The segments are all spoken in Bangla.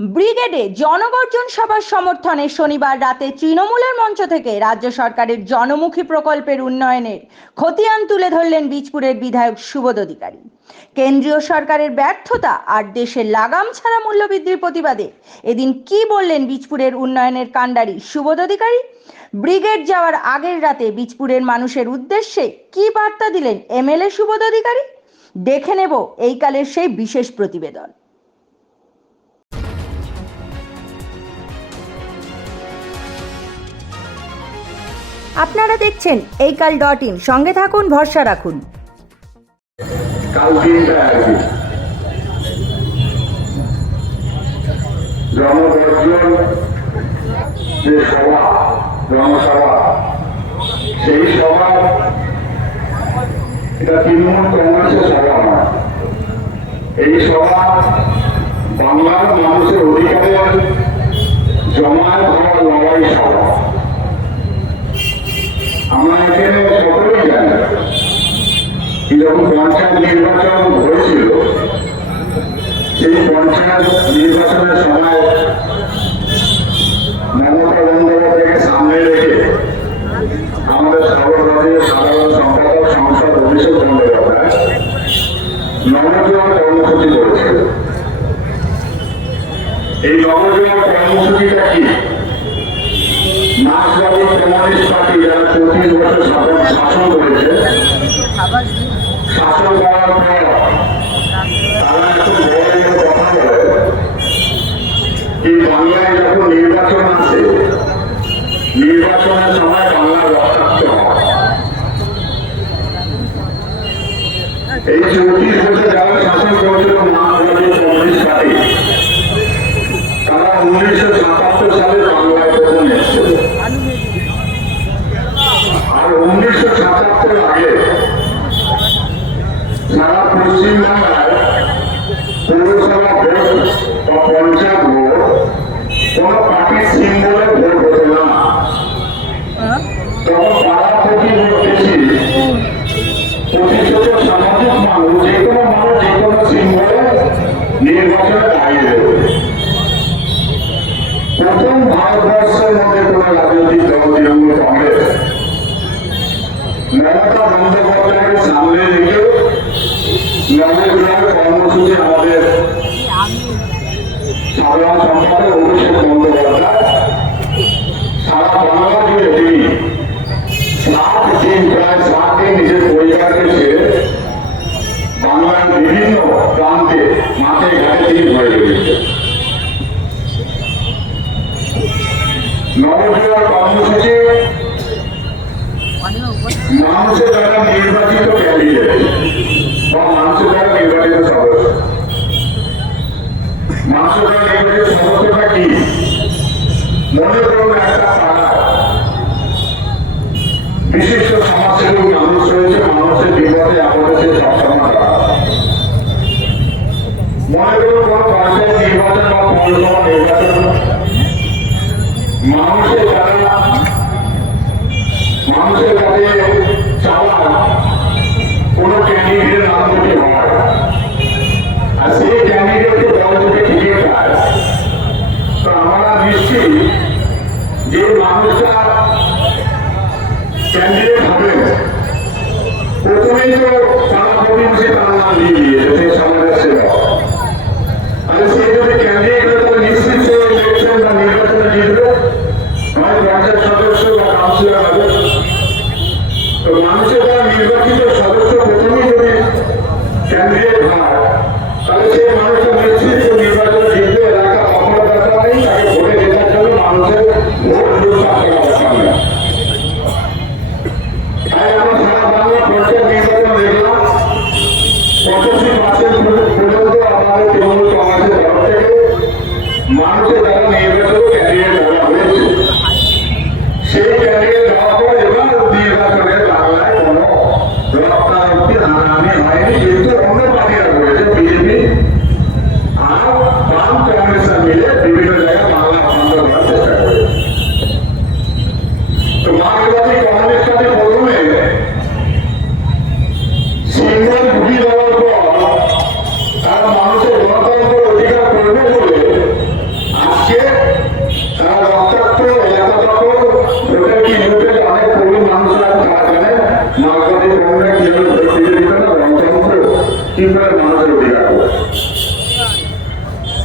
ব্রিগেডে জনগর্জন সভার সমর্থনে শনিবার রাতে তৃণমূলের মঞ্চ থেকে রাজ্য সরকারের জনমুখী প্রকল্পের উন্নয়নের খতিয়ান তুলে ধরলেন বীজপুরের বিধায়ক সুবোধ অধিকারী। কেন্দ্রীয় সরকারের ব্যর্থতা আর দেশের লাগাম ছাড়া মূল্যবৃদ্ধির প্রতিবাদে এদিন কি বললেন বীজপুরের উন্নয়নের কাণ্ডারি সুবোধ অধিকারী? ব্রিগেড যাওয়ার আগের রাতে বীজপুরের মানুষের উদ্দেশ্যে কি বার্তা দিলেন এমএলএ সুবোধ অধিকারী? দেখে নেব এই কালের সেই বিশেষ প্রতিবেদন। আপনারা দেখছেন এইকাল.in, সঙ্গে থাকুন, ভরসা রাখুন। কাল দিনটা আসবে জনগর্জন যে সভা, জনসভা, সেই সভা এটা তৃণমূল কংগ্রেসের সভা নয়। এই সভা বাংলার মানুষের অধিকারের জমায়েত হওয়ার লড়াই সভা। আমরা এখানে সকলেই জানি যখন পঞ্চায়েত নির্বাচন হয়েছিল, সেই পঞ্চায়েত নির্বাচনের সময় মমতা বন্দ্যোপাধ্যায়কে সামনে রেখে আমাদের সর্বভারতীয় সাধারণ সম্পাদক সংসদ অভিষেক বন্দ্যোপাধ্যায় নবজীবন কর্মসূচি করেছিল। এই নবজীবন কর্মসূচিটা কি? মার্ক্সবাদী কমিউনিস্ট পার্টি যারা 25 বছর শাসন করেছে, শাসন করার পর তারা একটু বড় কথা বলে যে বাংলায় যখন নির্বাচন আসে, নির্বাচনের সময় বাংলা রক্তাক্ত হয়। এই 34 বছর যারা শাসন করেছিল মার্ক্সবাদী কমিউনিস্ট পার্টি, তারা 1977 সালে বাংলায় প্রথম এসেছিল। আর 1977 আগে সারা পশ্চিমবাংলায় পৌরসভা ভোট বা পঞ্চায়েত ভোট কোন পার্টির সিম্বলে ভোট হতো না। তখন পাড়া প্রতিবেশী প্রতিষ্ঠিত সামাজিক মানুষ, যে কোনো মানুষ যে কোনো সিম্বলে নির্বাচনে দাঁড়িয়ে দেবে। প্রথম ভারতবর্ষের মধ্যে কোন রাজনৈতিক দল তৃণমূল কংগ্রেস মমতা বন্দ্যোপাধ্যায়কে সামনে রেখে নবজীবন কর্মসূচি আমাদের সাধারণ সম্পাদক অভিষেক বন্দ্যোপাধ্যায় সারা বাংলা জুড়ে তিনি 7 দিন, প্রায় 7 দিন নিজের পরিবারকে ছেড়ে বাংলার বিভিন্ন প্রান্তে মাঠে ঘাটে তিনি ঘুরে বেরিয়েছেন। নবজীবন কর্মসূচি মানুষের দ্বারা নির্বাচিত ক্যান্ডিডেট বা মানুষের দ্বারা নির্বাচিত সদস্য। মানুষের দ্বারা নির্বাচিত সদস্যটা কি? মনে করুন একটা পাড়ায় বিশিষ্ট সমাজসেবী মানুষ রয়েছে, মানুষের বিপদে আপদে সে সবসময় করা। মনে করুন কোন পঞ্চায়েত নির্বাচন বা পৌরসভা নির্বাচন মানুষের কাছে চাওয়া কোন ক্যান্ডিডেটের নাম যদি হয়, আর সেই ক্যান্ডিডেটকে দল যদি টিকিয়ে দেয়, তো আমরা নিশ্চিত যে মানুষটা ক্যান্ডিডেট হবে প্রথমেই তো তারা প্রতিবেশী তার নাম দিয়ে দিয়েছে, সেই সমাজের সেবক। আর সে যদি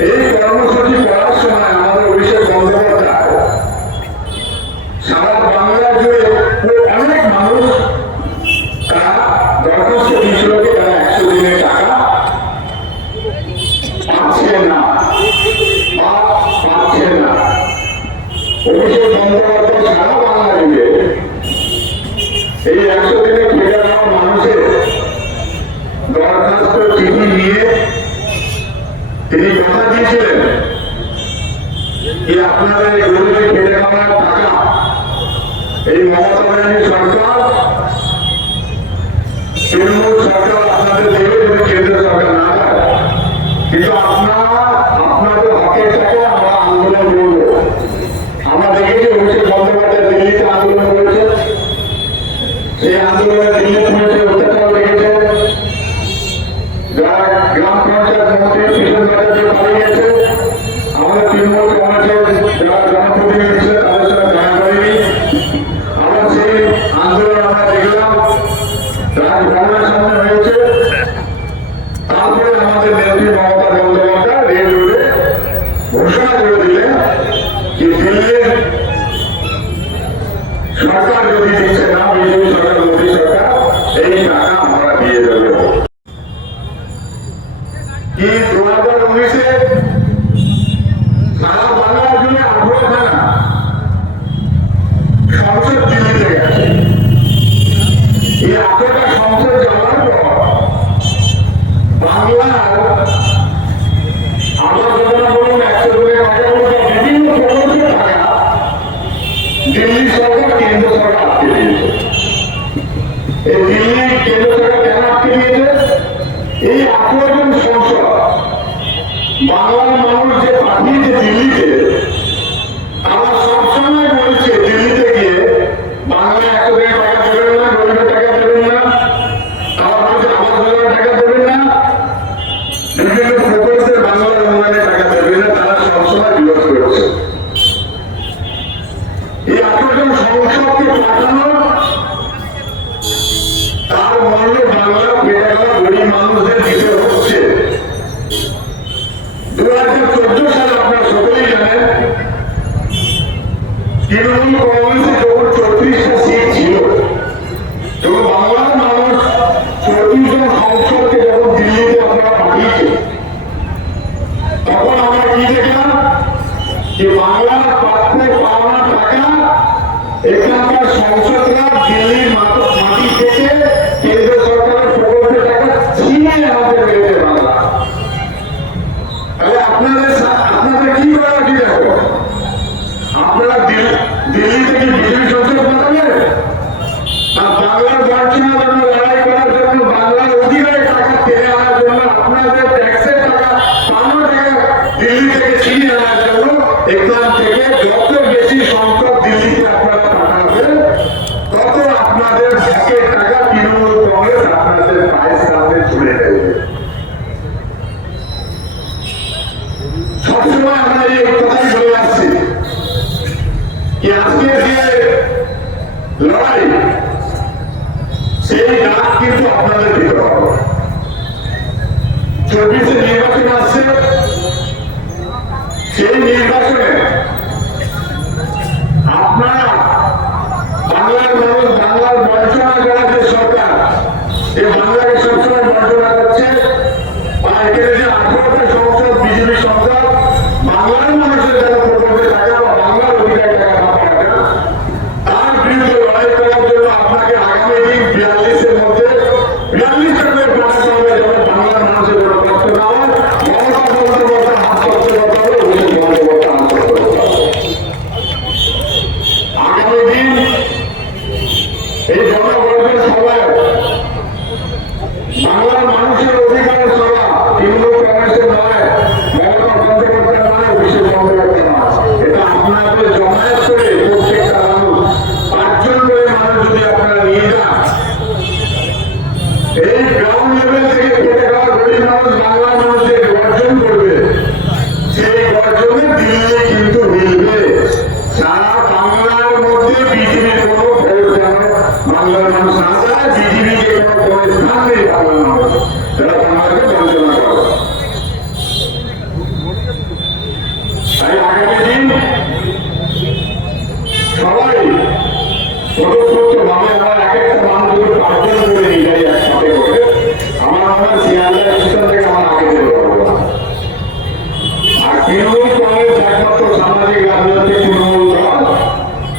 এই কর্মসূচি করার সময় আমাদের অভিষেক বন্দ্যোপাধ্যায় সারা বাংলা জুড়ে অনেক মানুষ তারা দরখাস্ত দিয়েছিল যে তারা 100 দিনের টাকা পাচ্ছে না বা পাচ্ছে না। অভিষেক বন্দ্যোপাধ্যায় সারা বাংলা জুড়ে এই 100 দিনে খেটে যাওয়া মানুষের দরখাস্ত চিঠি নিয়ে তিনি কথা দিয়েছিলেন যে আপনাদের গরিবের খেটে খাওয়ার টাকা এই মমতা ব্যানার্জি সরকার তৃণমূল সরকার আপনাদের দেবে যদি কেন্দ্র সরকার না দেয়, কিন্তু আপনাদের হকের টাকা আমরা আন্দোলন করবো। আমরা দেখেছি অভিষেক বন্দ্যোপাধ্যায় দিল্লিতে আন্দোলন করেছে, সেই আন্দোলনে দিল্লি পুলিশের অত্যাচার দেখেছে, যারা গ্রাম পঞ্চায়েত মন্ত্রী কিষণ ব্যানার্জি পালিয়ে গেছে, আমাদের তৃণমূল কংগ্রেসের যারা জনপ্রতিনিধি ছিল তাদের সাথে দেখা করেনি। আবার সেই আন্দোলন আমরা দেখলাম রাজভবনের সামনে হয়েছে। তারপরে আমাদের নেত্রী মমতা বন্দ্যোপাধ্যায় রেল রোডে ঘোষণা করে দিলেন যে দিল্লির সরকার যদি দিচ্ছে না, বিজেপি সরকার মোদী সরকার এই টাকা আমরা দিয়ে দেব। কি 2019-এ সারা বাংলা জুড়ে 18খানা সংসদ দিল্লিতে গেছে। এই 18টা সংসদ যাওয়ার পর বাংলার আবাস যোজনা বলুন, 100 দিনের টাকা বলুন, বিভিন্ন প্রকল্পের টাকা দিল্লি সরকার কেন্দ্র সরকার আটকে দিয়েছে। এই দিল্লি কেন্দ্র সরকার কেন আটকে দিয়েছে? এই 18 জন সংসদ বাংলার মানুষ যে পাঠিয়েছে দিল্লিতে, তারা সবসময় বলছে দিল্লিতে গিয়ে বাংলা 100 দিনের টাকা দেবেন না, গরিবের টাকা দেবেন না, তারা বলছে আবাস যোজনার টাকা দেবেন না, বিভিন্ন প্রকল্পের বাংলার উন্নয়নের টাকা দেবেন না, তারা সবসময় বিরোধ করেছে। এই 18 জন সংসদকে পাঠানো, তার মূল্যে বাংলা পেটে গেলা গরিব মানুষদের দিতে হচ্ছে। 2014 সালে আপনারা সকলেই জানেন তৃণমূল কংগ্রেসে যখন 34টা সিট ছিল, তখন বাংলার মানুষ 34 জন সংসদকে যখন দিল্লিতে আপনারা পাঠিয়েছে, তখন আমরা কি দেখলাম যে বাংলার প্রাপ্য পাওনা টাকা এখানকার সংসদরা দিল্লির মাটি থেকে কেন্দ্র সরকারের প্রকল্পের টাকা ছিনিয়ে আনতে পেরেছে বাংলা। তাহলে আপনাদের কি করা উচিত? এখন আপনারা দিল্লি থেকে বিজেপি সংসদ পাঠাবেন, আর বাংলার বঞ্চনার জন্য লড়াই করার জন্য, বাংলার অধিকারের টাকা টেনে আনার জন্য, আপনাদের ট্যাক্সের টাকা পাওনা টাকা দিল্লি থেকে ছিনিয়ে আনার জন্য এখান থেকে যত বেশি সংসদ দিল্লিতে আপনারা পাঠাবেন, তত আপনাদের হকের টাকা তৃণমূল কংগ্রেস আপনাদের পায়ের সামনে তুলে দেবে। সবসময় আমরা এই কথাই বলে আসছি যে আজকে যে লড়াই, সেই ডাক কিন্তু আপনাদের দিতে হবে। 24-এ নির্বাচন আসছে, সেই নির্বাচনে আপনারা বাংলার মানুষ, বাংলার বঞ্চনা করা যে সরকার, এই বাংলাকে সবসময় বঞ্চনা করছে, বা এখানে যে 18টা সংসদ বিজেপি সরকার বাংলার মানুষের যারা প্রকল্পে টাকা বা বাংলার অধিকার টাকা না পাবে, তার বিরুদ্ধে লড়াই করার জন্য আপনাকে আগামী দিন 42-এর মধ্যে 42টা করে পাঠাতে হবে, যাতে বাংলার মানুষের কোনো কষ্ট না হয়। মমতা বন্দ্যোপাধ্যায় হাত করতে করতে হবে, অভিষেক বন্দ্যোপাধ্যায় হাত করতে করতে হবে। আগামী দিন এই জনগণের সবাই বাংলার মানুষের অধিকারের সভা, তৃণমূল কংগ্রেসের নয়, মমতা বন্দ্যোপাধ্যায় নয়, অভিষেক বন্দ্যোপাধ্যায় নয়, এটা আপনাদের জমায়েত করে প্রত্যেকটা মানুষ 5 জন করে মানুষ যদি আপনারা নিয়ে যান, এই গ্রাউন্ড লেভেল থেকে খেটে খাওয়া গরিব মানুষ বাংলার মানুষ যে গর্জন করবে, সেই গর্জনে দিল্লি কিন্তু মিলবে। সারা বাংলার মধ্যে বিজেপির কোনো ভোট যেন বাংলার মানুষ না যায়, বিজেপিকে কোনো স্থান নেই বাংলার মানুষ, যারা বাংলাকে বঞ্চনা করে। তাই আগামী দিন সবাই স্বতঃস্ফূর্তভাবে আমরা এক একটা মানুষকে প্রার্থনা করে নিয়ে যাই একসাথে করে। আমার মনে হয় শিয়ালদা স্টেশন থেকে আমরা আগে যেতে পারবো না। আর তৃণমূল কংগ্রেস একমাত্র সামাজিক রাজনৈতিক তৃণমূল দল,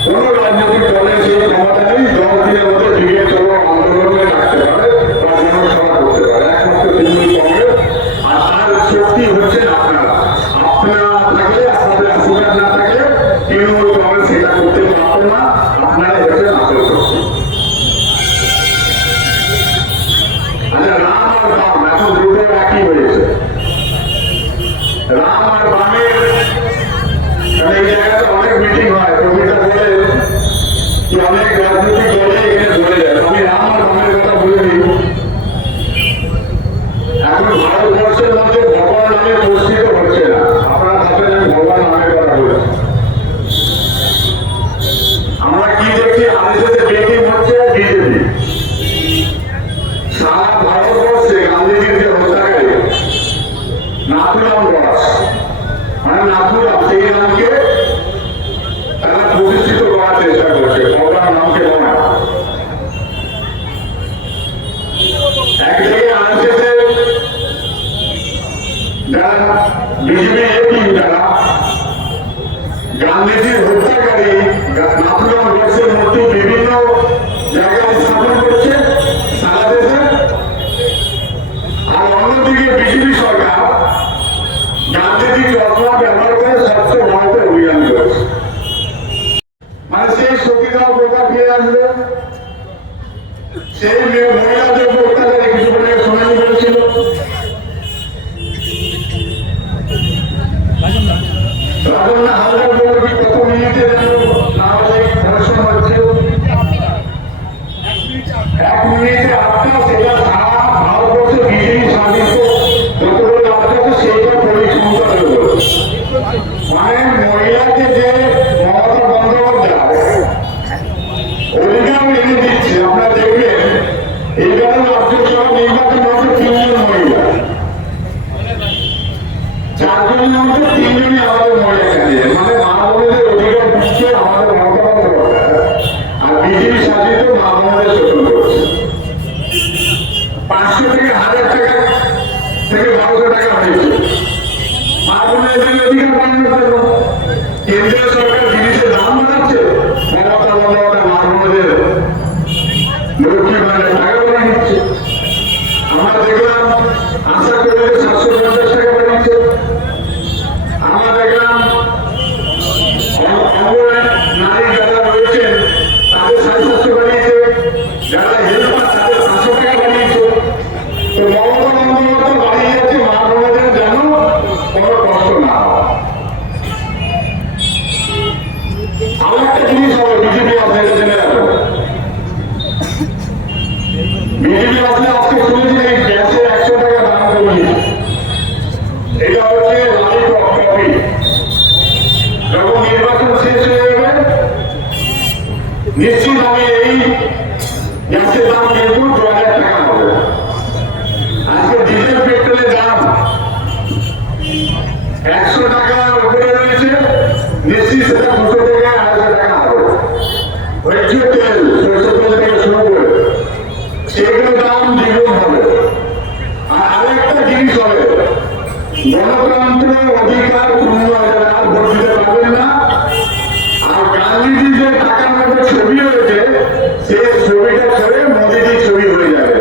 কোন রাজনৈতিক দলের সেই ক্ষমতা নেই 10 দিনের মধ্যে ব্রিগেড চলো আন্দোলনে রাখতে পারে বা জনসভা করতে পারে। একমাত্র তৃণমূল কংগ্রেস, আর তার শক্তি হচ্ছেন আপনারা। আপনারা থাকলে, আপনাদের আশীর্বাদ না থাকলে তৃণমূল কংগ্রেস সেটা করতে পারতো না। আপনারা হচ্ছেন আসল শক্তি। আচ্ছা, রাম আর বাম এখন দুটো একই হয়েছে। রাম আর বামের এই জায়গাতে অনেক মিটিং হয়, কবিতা বলে কি অনেক রাজনৈতিক দলে এখানে বলে যায়। আমি রাম আর বামের কথা বলে দিই। এখন ভারতবর্ষের মধ্যে ভগবান নামে পরিচিত হচ্ছে না। আপনারা ভাবেন আমি ভগবান নামের কথা বলেছি। আমরা কি দেখছি, আদেশে বেটিং হচ্ছে বিজেপি। সারা ভারতবর্ষে গান্ধীজির যে হত্যাকারী নাথুরাম দাস, মানে নাথুরাম, সেই নামকে তারা প্রতিষ্ঠিত করার চেষ্টা করছে, ভগবান নামকে নয়। একদিকে আনছে যারা বিজেপি এপি, যারা গান্ধীজির হত্যাকারী নাথুরাম দাসের মূর্তি বিভিন্ন জায়গায় স্থাপন করছে সারা দেশে। আর অন্যদিকে বিজেপি সরকার গান্ধীজি চশমা ব্যবহার করে স্বচ্ছ ভারতে অভিযান করেছে। মানে সেই সতীদাহ প্রথা ফিরে আসবে। সেই মহিলাদের অত্যাচারে কিছু বলে শুনানি করেছিল। রাজন্না হালদার বলবে কত মিনিটে না হলে ধর্ষণ হচ্ছে, 1 মিনিটে 8টা, সেটা সারা ভারতবর্ষে বিজেপি শাসিত যতগুলো রাজ্য আছে সেইটা পরিসংখ্যান হয়ে বলছে। মানে মহিলাকে যে মমতা বন্দ্যোপাধ্যায় অধিকার এনে দিচ্ছে, আপনারা দেখবেন এইবারে রাজ্যসভা নির্বাচন হচ্ছে 3 জন মহিলা, 4 জনের মধ্যে 3 জনই আমাদের মহিলা ক্যান্ডিডেট। মানে মা বোনদের অধিকার দিচ্ছে আমাদের মমতা বন্দ্যোপাধ্যায়, আর বিজেপি শাসিত মা বোনদের শোষণ করছে। 500 থেকে 1000 টাকা থেকে 1200 টাকা হয়েছে মা বোনদের অধিকার বাড়ানোর জন্য। কেন্দ্রীয় সরকার জিনিসের দাম বাড়াচ্ছে, মমতা বন্দ্যোপাধ্যায় মা বোনদের লক্ষ্মী ভাণ্ডার টাকা বাড়িয়ে দিচ্ছে। আমরা দেখলাম আশা কর্মীদের 750 টাকা বাড়িয়েছে। আমরা দেখলাম নারী যারা রয়েছেন তাদের 750 বাড়িয়েছে, যারা হেল্পার তাদের 500 টাকা বাড়িয়েছে। তো মমতা বন্দ্যোপাধ্যায় বাড়িয়ে যাচ্ছে মা বোনদের যেন কোনো কষ্ট না হয়। আমার একটা জিনিস হবে, বিজেপি আসলে জেনে রাখবো, বিজেপি আসলে আজকে শুনেছি এই গ্যাসের 100 টাকা দাম কমিয়েছে। এটা হচ্ছে লাইট অফ কপি। যখন নির্বাচন শেষ হয়ে যাবে নিশ্চিত আমি এই গ্যাসের দাম কিন্তু 2000 টাকা হবে। আজকে ডিজেল পেট্রোলের দাম 100 টাকার উপরে রয়েছে, নিশ্চিত সেটা 200 থেকে 250 টাকা হবে। ভোজ্য তেল, সরষের তেল থেকে শুরু করে সেগুলোর দাম দ্বিগুণ হবে। আর আরেকটা জিনিস হবে, গণতন্ত্র অধিকার পূর্ণ হয়ে যাবে, আর ভোট দিতে পারবেন না। আর গান্ধীজি যে টাকার মধ্যে ছবি হয়েছে সেই ছবিটা ছেড়ে মোদীজির ছবি হয়ে যাবে।